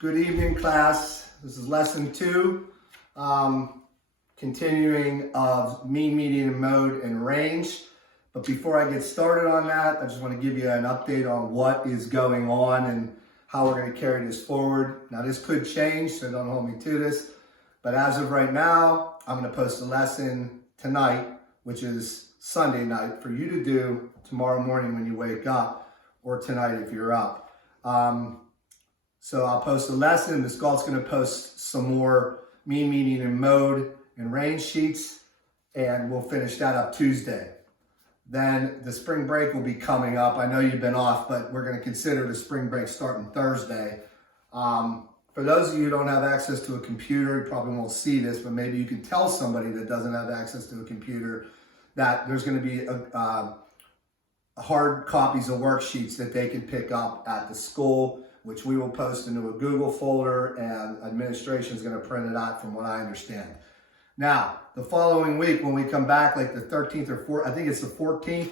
Good evening, class. This is lesson 2, continuing of mean, median, mode, and range. But before I get started on that, I just want to give you an update on what is going on and how we're going to carry this forward. Now, this could change, so don't hold me to this. But as of right now, I'm going to post a lesson tonight, which is Sunday night, for you to do tomorrow morning when you wake up, or tonight if you're up. So I'll post a lesson. Ms. Galt's going to post some more mean, median, and mode and range sheets, and we'll finish that up Tuesday. Then the spring break will be coming up. I know you've been off, but we're going to consider the spring break starting Thursday. For those of you who don't have access to a computer, you probably won't see this, but maybe you can tell somebody that doesn't have access to a computer that there's going to be hard copies of worksheets that they can pick up at the school, which we will post into a Google folder, and administration is going to print it out from what I understand. Now, the following week when we come back, like the 13th or 14th, I think it's the 14th,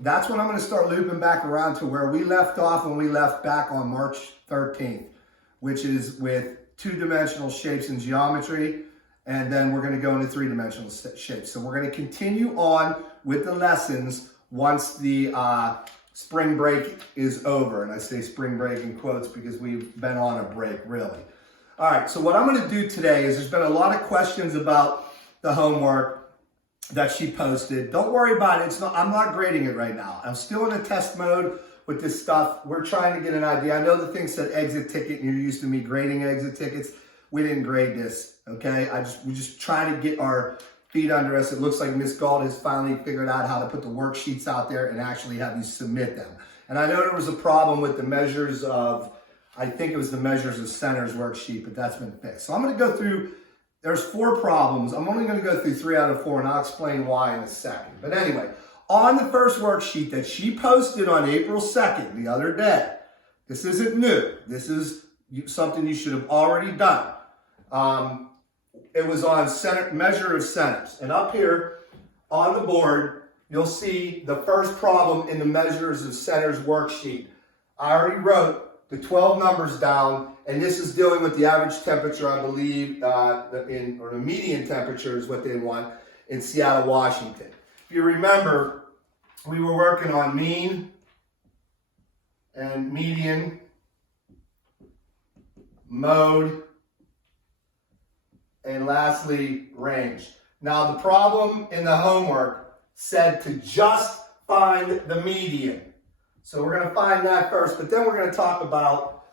that's when I'm going to start looping back around to where we left off when we left back on March 13th, which is with 2-dimensional shapes in geometry, and then we're going to go into 3-dimensional shapes. So we're going to continue on with the lessons once the spring break is over. And I say spring break in quotes because we've been on a break, really. All right, so what I'm going to do today is there's been a lot of questions about the homework that she posted. Don't worry about it. I'm not grading it right now. I'm still in a test mode with this stuff. We're trying to get an idea. I know the thing said exit ticket, and you're used to me grading exit tickets. We didn't grade this, okay? We're just trying to get our feet under us. It looks like Ms. Galt has finally figured out how to put the worksheets out there and actually have you submit them. And I know there was a problem with the measures of, I think it was the measures of centers worksheet, but that's been fixed. So I'm going to go through, there's 4 problems. I'm only going to go through 3 out of 4, and I'll explain why in a second. But anyway, on the first worksheet that she posted on April 2nd, the other day, this isn't new. This is something you should have already done. It was on measure of centers. And up here on the board, you'll see the first problem in the measures of centers worksheet. I already wrote the 12 numbers down, and this is dealing with the average temperature, I believe, or the median temperature is what they want in Seattle, Washington. If you remember, we were working on mean and median, mode, and lastly, range. Now, the problem in the homework said to just find the median. So we're going to find that first, but then we're going to talk about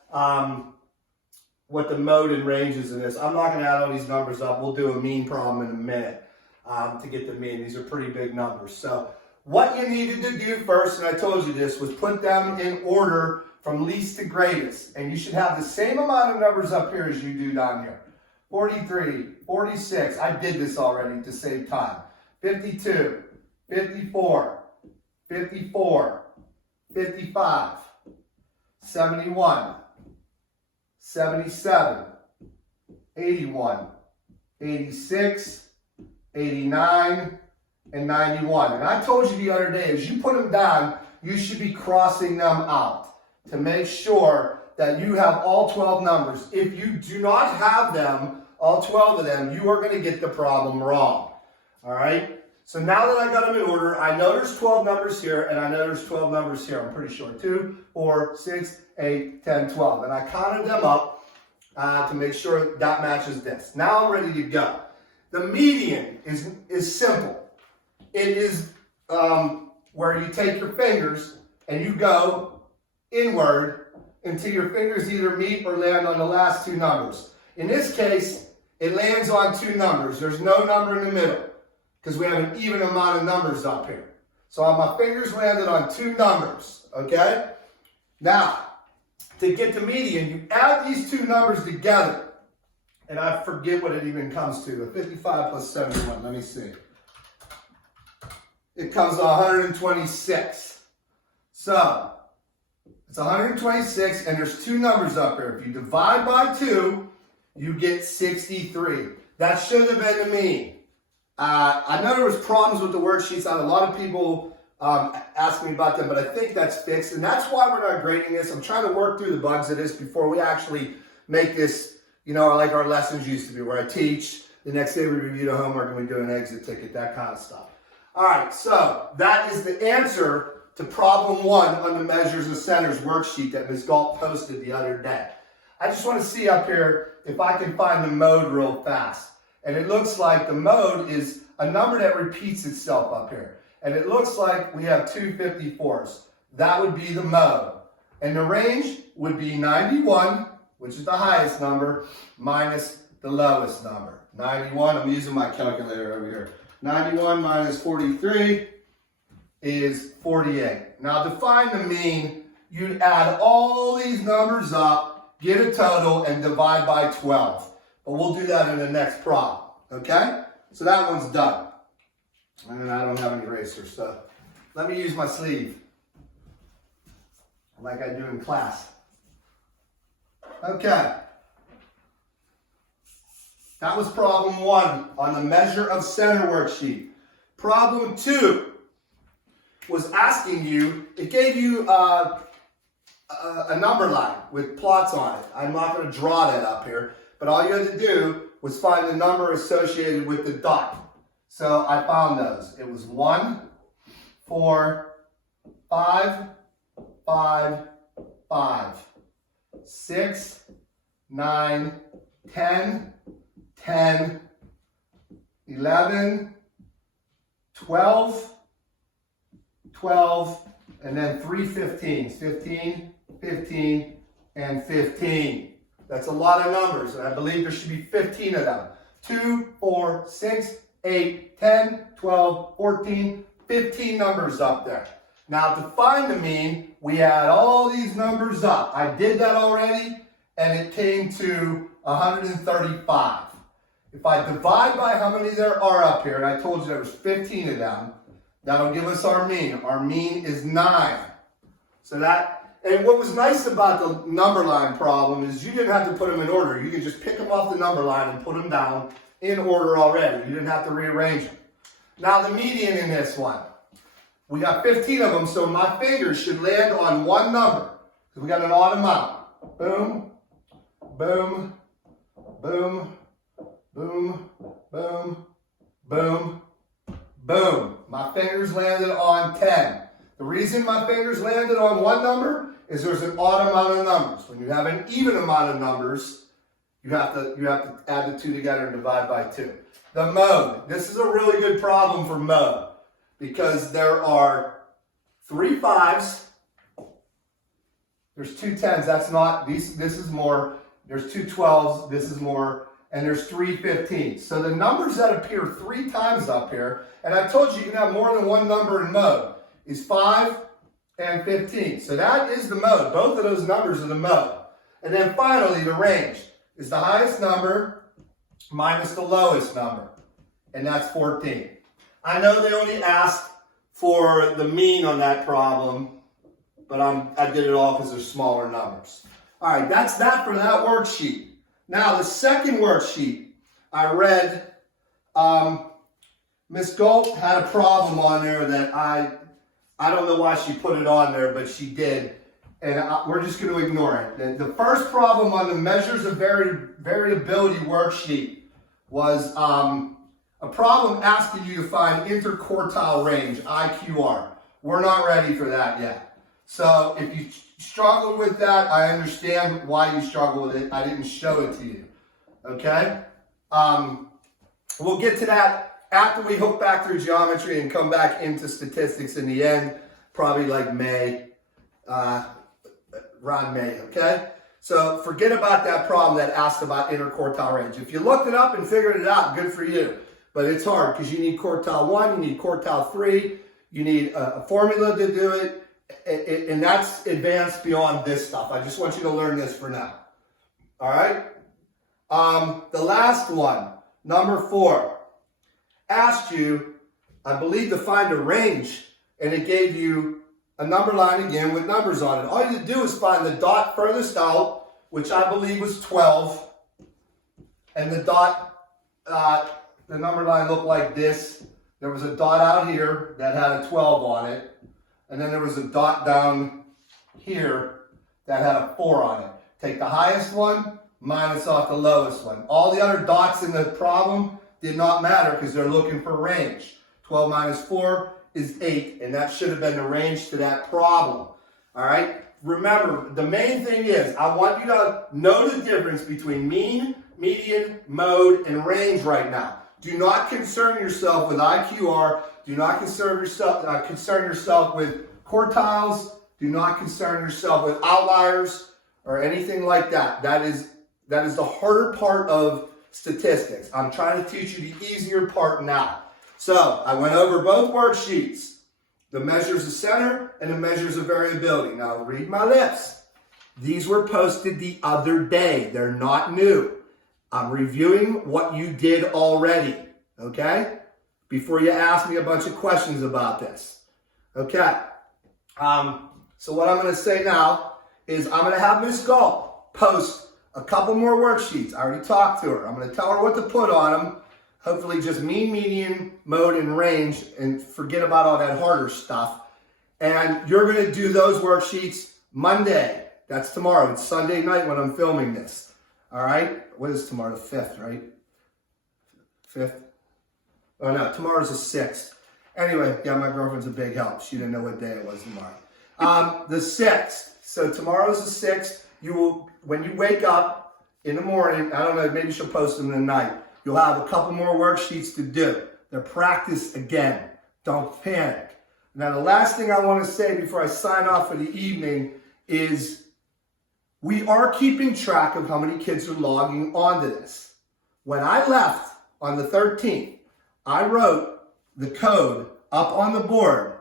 what the mode and range is in this. I'm not going to add all these numbers up. We'll do a mean problem in a minute to get the mean. These are pretty big numbers. So what you needed to do first, and I told you this, was put them in order from least to greatest. And you should have the same amount of numbers up here as you do down here. 43, 46, I did this already to save time. 52, 54, 54, 55, 71, 77, 81, 86, 89, and 91. And I told you the other day, as you put them down, you should be crossing them out to make sure that you have all 12 numbers. If you do not have them, all 12 of them, you are going to get the problem wrong. All right? So now that I got them in order, I know there's 12 numbers here, and I know there's 12 numbers here. I'm pretty sure. 2, 4, 6, 8, 10, 12. And I counted them up to make sure that matches this. Now I'm ready to go. The median is simple. It is where you take your fingers and you go inward until your fingers either meet or land on the last 2 numbers. In this case, it lands on 2 numbers. There's no number in the middle because we have an even amount of numbers up here. So my fingers landed on 2 numbers, okay? Now, to get the median, you add these 2 numbers together, and I forget what it even comes to. 55 plus 71, let me see. It comes to 126. So, it's 126, and there's 2 numbers up here. If you divide by 2, you get 63. That should have been the mean. I know there was problems with the worksheets. I had a lot of people asking me about them, but I think that's fixed, and that's why we're not grading this. I'm trying to work through the bugs of this before we actually make this, you know, like our lessons used to be, where I teach, the next day we review the homework, and we do an exit ticket, that kind of stuff. All right, so that is the answer to problem 1 on the Measures of Centers worksheet that Ms. Galt posted the other day. I just want to see up here if I can find the mode real fast. And it looks like the mode is a number that repeats itself up here. And it looks like we have two 54s. That would be the mode. And the range would be 91, which is the highest number, minus the lowest number. 91, I'm using my calculator over here. 91 minus 43 is 48. Now to find the mean, you'd add all these numbers up, get a total, and divide by 12. But we'll do that in the next problem, okay? So that one's done. And I don't have an eraser, so let me use my sleeve like I do in class. Okay. That was problem 1 on the Measure of Center worksheet. Problem 2 was asking you, it gave you a number line with plots on it. I'm not going to draw that up here, but all you had to do was find the number associated with the dot. So I found those. It was 1, 4, 5, 5, 5, 6, 9, 10, 10, 11, 12, 12, and then 3 15s, 15, 15, and 15. That's a lot of numbers, and I believe there should be 15 of them. 2, 4, 6, 8, 10, 12, 14, 15 numbers up there. Now to find the mean, we add all these numbers up. I did that already, and it came to 135. If I divide by how many there are up here, and I told you there was 15 of them, that'll give us our mean. Our mean is 9. So that, and what was nice about the number line problem is you didn't have to put them in order. You could just pick them off the number line and put them down in order already. You didn't have to rearrange them. Now the median in this one, we got 15 of them, so my fingers should land on one number. So we got an odd amount. Boom, boom, boom, boom, boom, boom, boom. My fingers landed on 10. The reason my fingers landed on one number is there's an odd amount of numbers. When you have an even amount of numbers, you have to add the two together and divide by 2. The mode. This is a really good problem for mode because there are 3 5s. There's 2 10s. That's not, this is more. There's 2 12s. This is more. And there's 3 15s. So the numbers that appear 3 times up here, and I told you can have more than one number in mode, is 5 and 15. So that is the mode. Both of those numbers are the mode. And then finally, the range is the highest number minus the lowest number. And that's 14. I know they only asked for the mean on that problem, but I did it all because they're smaller numbers. All right, that's that for that worksheet. Now, the second worksheet, I read, Ms. Galt had a problem on there that I don't know why she put it on there, but she did. And we're just going to ignore it. The first problem on the Measures of Variability worksheet was a problem asking you to find interquartile range, IQR. We're not ready for that yet. So if you struggle with that, I understand why you struggle with it. I didn't show it to you. Okay? We'll get to that after we hook back through geometry and come back into statistics in the end, probably like May, around May, okay? So forget about that problem that asked about interquartile range. If you looked it up and figured it out, good for you. But it's hard because you need quartile 1, you need quartile 3, you need a formula to do it, and that's advanced beyond this stuff. I just want you to learn this for now. All right? The last one, number 4, asked you, I believe, to find a range, and it gave you a number line again with numbers on it. All you had to do is find the dot furthest out, which I believe was 12, and the dot, the number line looked like this. there was a dot out here that had a 12 on it, and then there was a dot down here that had a 4 on it. Take the highest one, minus off the lowest one. All the other dots in the problem did not matter because they're looking for range. 12 minus 4 is 8, and that should have been the range to that problem. All right? Remember, the main thing is, I want you to know the difference between mean, median, mode, and range right now. Do not concern yourself with IQR. Do not concern yourself with quartiles. Do not concern yourself with outliers or anything like that. That is the harder part of statistics. I'm trying to teach you the easier part now. So I went over both worksheets, the measures of center and the measures of variability. Now read my lips. These were posted the other day. They're not new. I'm reviewing what you did already, okay? Before you ask me a bunch of questions about this, okay? So what I'm going to say now is I'm going to have Ms. Galt post a couple more worksheets. I already talked to her. I'm going to tell her what to put on them. Hopefully just mean, median, mode, and range, and forget about all that harder stuff. And you're going to do those worksheets Monday. That's tomorrow. It's Sunday night when I'm filming this. All right? What is tomorrow? The 5th, right? 5th? Oh, no. Tomorrow's the 6th. Anyway, yeah, my girlfriend's a big help. She didn't know what day it was tomorrow. The 6th. So tomorrow's the 6th. You will, when you wake up in the morning, I don't know, maybe she'll post them tonight. You'll have a couple more worksheets to do. They're practice again. Don't panic. Now, the last thing I want to say before I sign off for the evening is we are keeping track of how many kids are logging onto this. When I left on the 13th, I wrote the code up on the board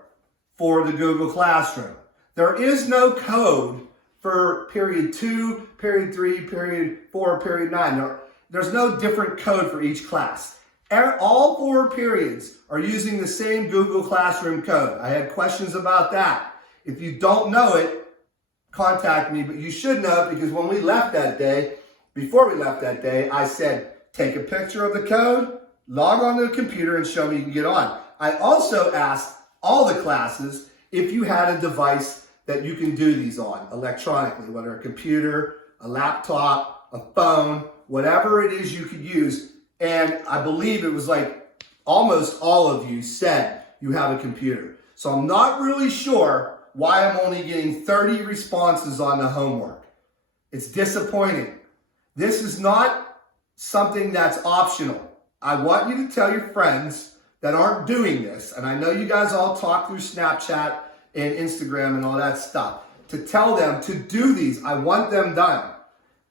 for the Google Classroom. There is no code for period 2, period 3, period 4, period 9. There's no different code for each class. All 4 periods are using the same Google Classroom code. I had questions about that. If you don't know it, contact me, but you should know it because when we left that day, before we left that day, I said, take a picture of the code, log on to the computer, and show me you can get on. I also asked all the classes if you had a device that you can do these on electronically, whether a computer, a laptop, a phone, whatever it is you could use. And I believe it was like almost all of you said you have a computer. So I'm not really sure why I'm only getting 30 responses on the homework. It's disappointing. This is not something that's optional. I want you to tell your friends that aren't doing this, and I know you guys all talk through Snapchat and Instagram and all that stuff, to tell them to do these. I want them done.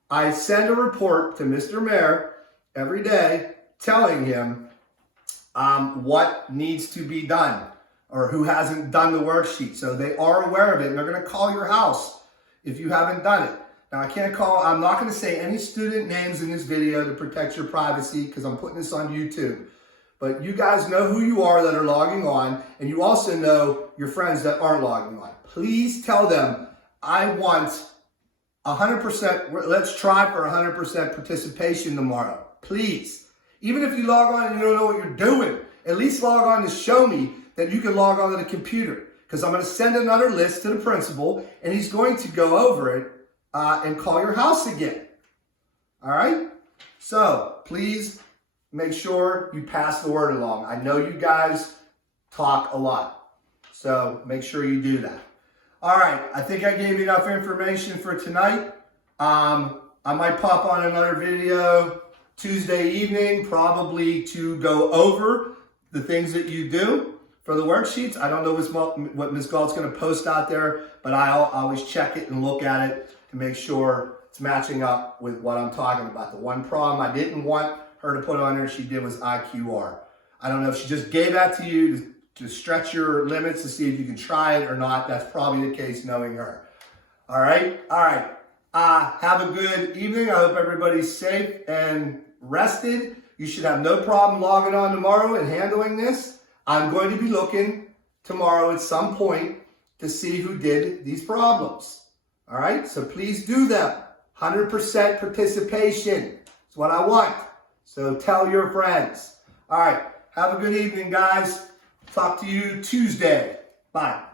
I send a report to Mr. Mayor every day telling him what needs to be done or who hasn't done the worksheet. So they are aware of it, and they're going to call your house if you haven't done it. Now, I'm not going to say any student names in this video to protect your privacy because I'm putting this on YouTube. But you guys know who you are that are logging on, and you also know your friends that aren't logging on. Please tell them, I want 100%, let's try for 100% participation tomorrow. Please. Even if you log on and you don't know what you're doing, at least log on to show me that you can log on to the computer. Because I'm going to send another list to the principal, and he's going to go over it and call your house again. All right? So, please make sure you pass the word along. I know you guys talk a lot. So, make sure you do that. All right. I think I gave you enough information for tonight. I might pop on another video Tuesday evening, probably to go over the things that you do for the worksheets. I don't know what Ms. Galt's going to post out there, but I'll always check it and look at it to make sure it's matching up with what I'm talking about. The one problem I didn't want her to put on there she did was IQR. I don't know if she just gave that to you to stretch your limits to see if you can try it or not. That's probably the case knowing her. All right? All right. Have a good evening. I hope everybody's safe and rested. You should have no problem logging on tomorrow and handling this. I'm going to be looking tomorrow at some point to see who did these problems. All right? So please do them. 100% participation is what I want. So tell your friends. All right. Have a good evening, guys. Talk to you Tuesday. Bye.